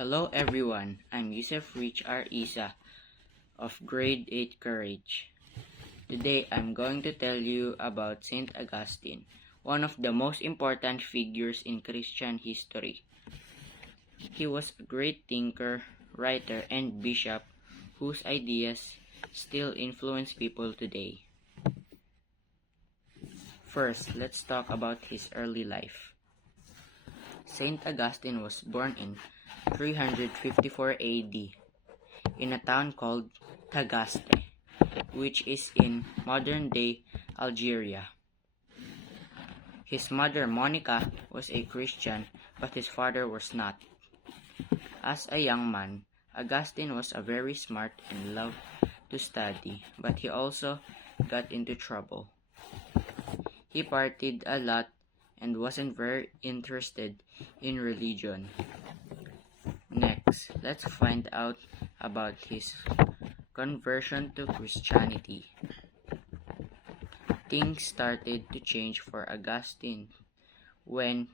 Hello everyone, I'm Yusef Rich R. Isa of Grade 8 Courage. Today I'm going to tell you about Saint Augustine, one of the most important figures in Christian history. He was a great thinker, writer, and bishop whose ideas still influence people today. First, let's talk about his early life. Saint Augustine was born in 354 AD in a town called Tagaste, which is in modern-day Algeria. His mother, Monica, was a Christian, but his father was not. As a young man, Augustine was very smart and loved to study, but he also got into trouble. He partied a lot and wasn't very interested in religion. Next, let's find out about his conversion to Christianity. Things started to change for Augustine when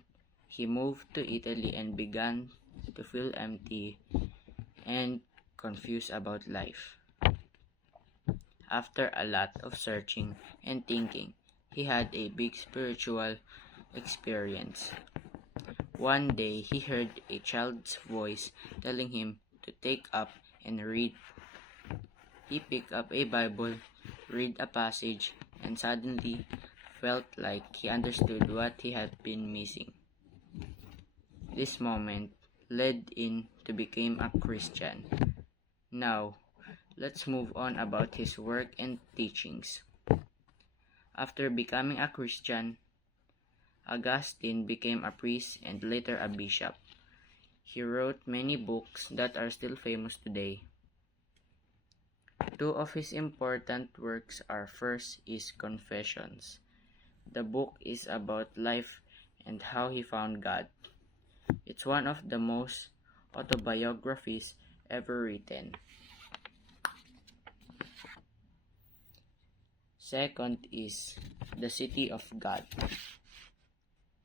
he moved to Italy and began to feel empty and confused about life. After a lot of searching and thinking, he had a big spiritual experience. One day, he heard a child's voice telling him to take up and read. He picked up a Bible, read a passage, and suddenly felt like he understood what he had been missing. This moment led him to become a Christian. Now, let's move on about his work and teachings. After becoming a Christian, Augustine became a priest and later a bishop. He wrote many books that are still famous today. Two of his important works are: first is Confessions. The book is about life and how he found God. It's one of the most autobiographies ever written. Second is The City of God.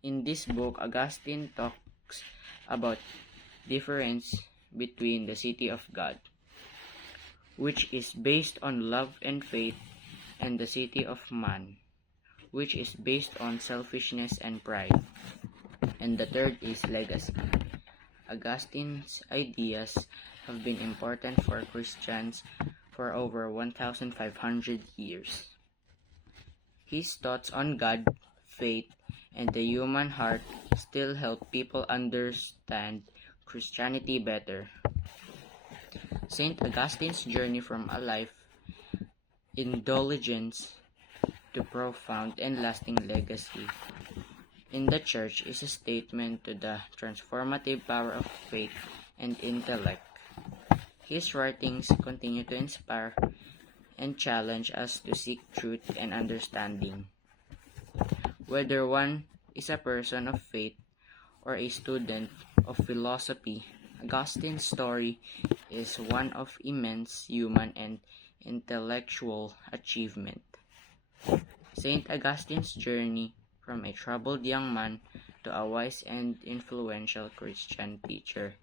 In this book, Augustine talks about difference between the city of God, which is based on love and faith, and the city of man, which is based on selfishness and pride. And the third is legacy. Augustine's ideas have been important for Christians for over 1,500 years. His thoughts on God, faith, and the human heart still help people understand Christianity better. Saint Augustine's journey from a life indulgence to profound and lasting legacy in the Church is a statement to the transformative power of faith and intellect. His writings continue to inspire and challenge us to seek truth and understanding. Whether one is a person of faith or a student of philosophy, Augustine's story is one of immense human and intellectual achievement. Saint Augustine's journey from a troubled young man to a wise and influential Christian teacher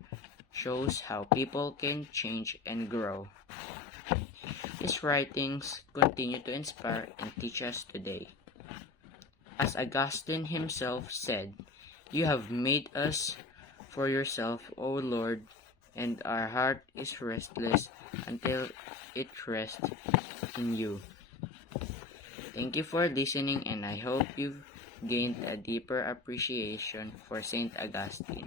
shows how people can change and grow. His writings continue to inspire and teach us today. As Augustine himself said, "You have made us for yourself, O Lord, and our heart is restless until it rests in you." Thank you for listening, and I hope you've gained a deeper appreciation for Saint Augustine.